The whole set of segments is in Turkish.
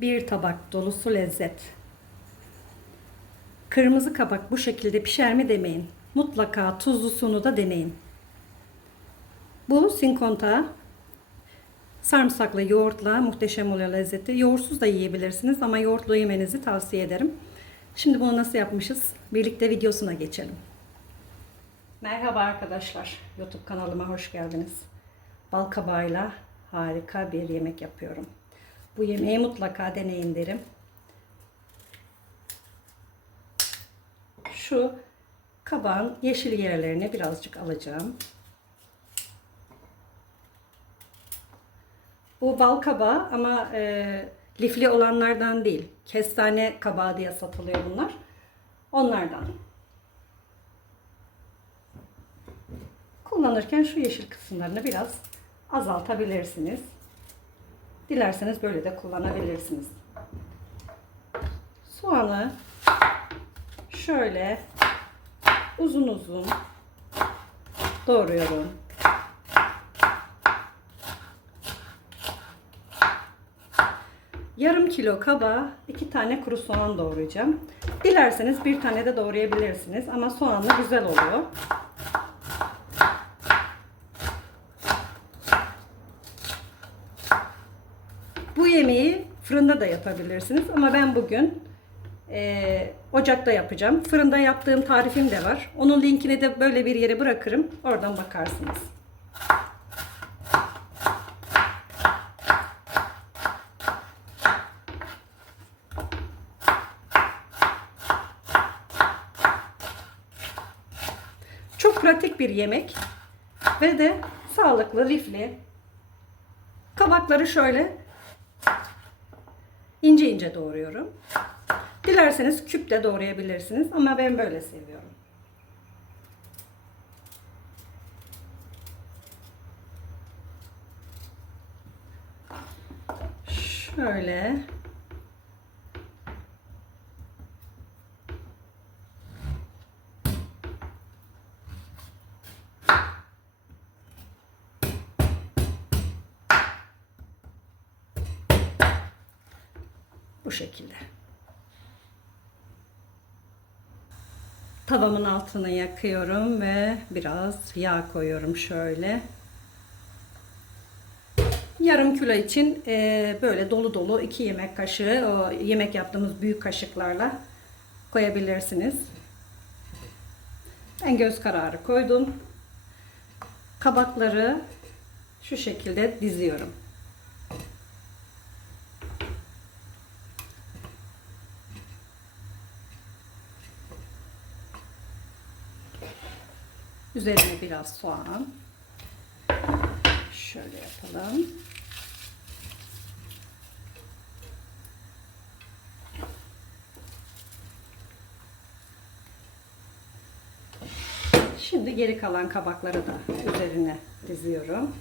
Bir tabak dolusu lezzet. Kırmızı kabak bu şekilde pişer mi demeyin. Mutlaka tuzlusunu da deneyin. Bu sinkonta sarımsaklı yoğurtla muhteşem oluyor lezzeti. Yoğurtsuz da yiyebilirsiniz ama yoğurtlu yemenizi tavsiye ederim. Şimdi bunu nasıl yapmışız? Birlikte videosuna geçelim. Merhaba arkadaşlar. YouTube kanalıma hoş geldiniz. Bal kabağıyla harika bir yemek yapıyorum. Bu yemeği mutlaka deneyin derim. Şu kabağın yeşil yerlerini birazcık alacağım. Bu bal kabağı ama lifli olanlardan değil. Kestane kabağı diye satılıyor bunlar. Onlardan. Kullanırken şu yeşil kısımlarını biraz azaltabilirsiniz. Dilerseniz böyle de kullanabilirsiniz. Soğanı şöyle uzun uzun doğruyorum. Yarım kilo kabağa 2 tane kuru soğan doğrayacağım. Dilerseniz bir tane de doğrayabilirsiniz ama soğanlı güzel oluyor. Bu yemeği fırında da yapabilirsiniz ama ben bugün ocakta yapacağım. Fırında yaptığım tarifim de var. Onun linkini de böyle bir yere bırakırım. Oradan bakarsınız. Çok pratik bir yemek ve de sağlıklı, lifli. Kabakları şöyle ince ince doğruyorum. Dilerseniz küp de doğrayabilirsiniz ama ben böyle seviyorum. Şöyle bu şekilde. Tavamın altını yakıyorum ve biraz yağ koyuyorum şöyle. Yarım kilo için böyle dolu dolu 2 yemek kaşığı o yemek yaptığımız büyük kaşıklarla koyabilirsiniz. Ben göz kararı koydum. Kabakları şu şekilde diziyorum. Üzerine biraz soğan. Şöyle yapalım. Şimdi geri kalan kabakları da üzerine diziyorum.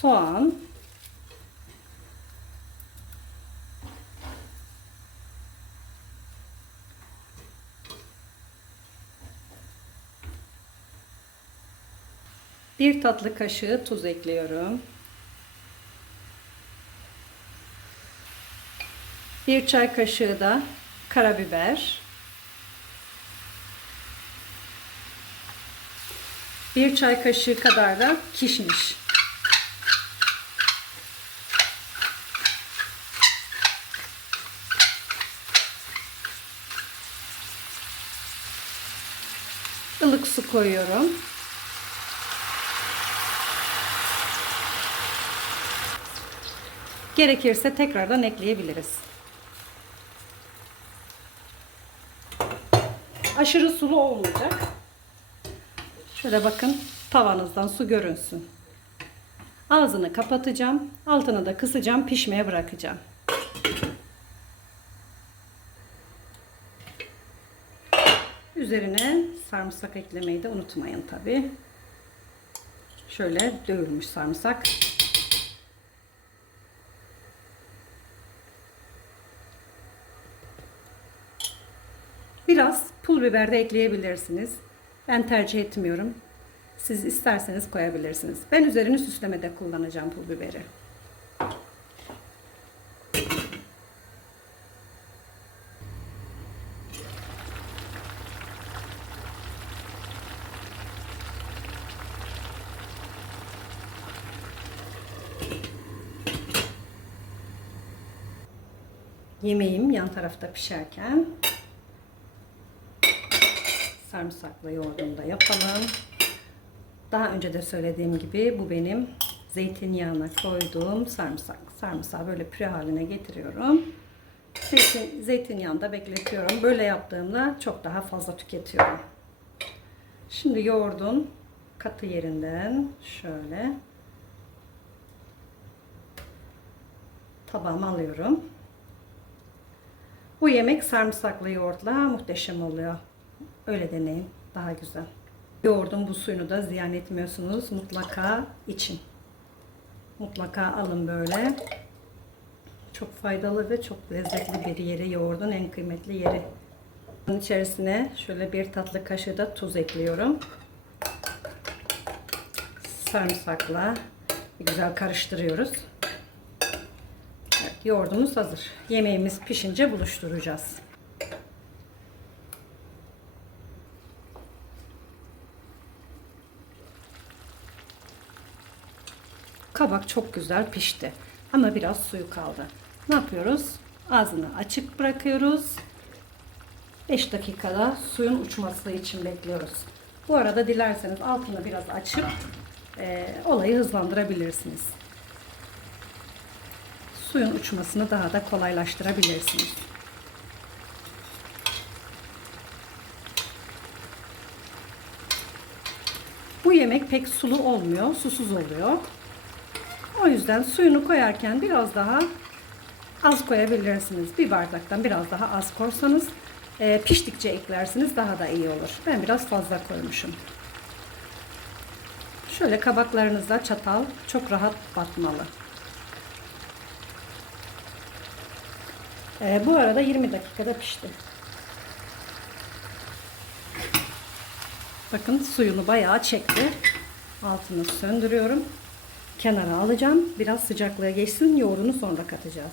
Soğan, bir tatlı kaşığı tuz ekliyorum. Bir çay kaşığı da karabiber. Bir çay kaşığı kadar da kişniş. Ilık su koyuyorum. Gerekirse tekrardan ekleyebiliriz. Aşırı sulu olmayacak. Şöyle bakın, tavanızdan su görünsün. Ağzını kapatacağım. Altını da kısacağım. Pişmeye bırakacağım. Üzerine sarımsak eklemeyi de unutmayın tabi. Şöyle dövülmüş sarımsak. Biraz pul biber de ekleyebilirsiniz. Ben tercih etmiyorum. Siz isterseniz koyabilirsiniz. Ben üzerini süslemede kullanacağım pul biberi. Yemeğim yan tarafta pişerken sarımsaklı yoğurdumu da yapalım. Daha önce de söylediğim gibi bu benim zeytinyağına koyduğum sarımsak. Sarımsağı böyle püre haline getiriyorum. Zeytinyağında bekletiyorum. Böyle yaptığımda çok daha fazla tüketiyorum. Şimdi yoğurdun katı yerinden şöyle tabağıma alıyorum. Bu yemek sarımsaklı yoğurtla muhteşem oluyor. Öyle deneyin. Daha güzel. Yoğurdun bu suyunu da ziyan etmiyorsunuz. Mutlaka için. Mutlaka alın böyle. Çok faydalı ve çok lezzetli bir yeri. Yoğurdun en kıymetli yeri. Bunun içerisine şöyle bir tatlı kaşığı da tuz ekliyorum. Sarımsakla güzel karıştırıyoruz. Evet, yoğurdumuz hazır. Yemeğimiz pişince buluşturacağız. Kabak çok güzel pişti. Ama biraz suyu kaldı. Ne yapıyoruz? Ağzını açık bırakıyoruz. 5 dakikada suyun uçması için bekliyoruz. Bu arada dilerseniz altını biraz açıp olayı hızlandırabilirsiniz. Suyun uçmasını daha da kolaylaştırabilirsiniz. Bu yemek pek sulu olmuyor, susuz oluyor. O yüzden suyunu koyarken biraz daha az koyabilirsiniz. Bir bardaktan biraz daha az koysanız piştikçe eklersiniz, daha da iyi olur. Ben biraz fazla koymuşum. Şöyle kabaklarınızda çatal çok rahat batmalı. Bu arada 20 dakikada pişti. Bakın suyunu bayağı çekti. Altını söndürüyorum. Kenara alacağım. Biraz sıcaklığa geçsin. Yoğurdunu sonra katacağız.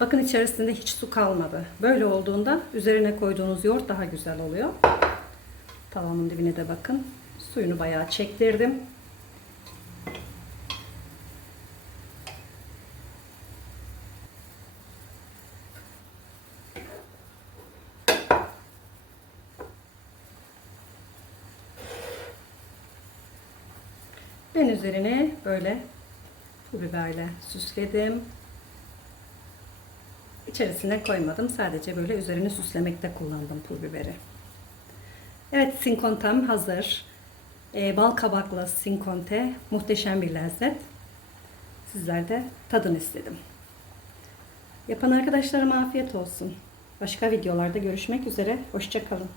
Bakın içerisinde hiç su kalmadı. Böyle olduğunda üzerine koyduğunuz yoğurt daha güzel oluyor. Tavamın dibine de bakın. Suyunu bayağı çektirdim. Ben üzerine böyle pul biberle süsledim. İçerisine koymadım. Sadece böyle üzerini süslemekte kullandım pul biberi. Evet, sinkontam hazır. Bal kabaklı sinkonte muhteşem bir lezzet. Sizler de tadın istedim. Yapan arkadaşlarıma afiyet olsun. Başka videolarda görüşmek üzere. Hoşça kalın.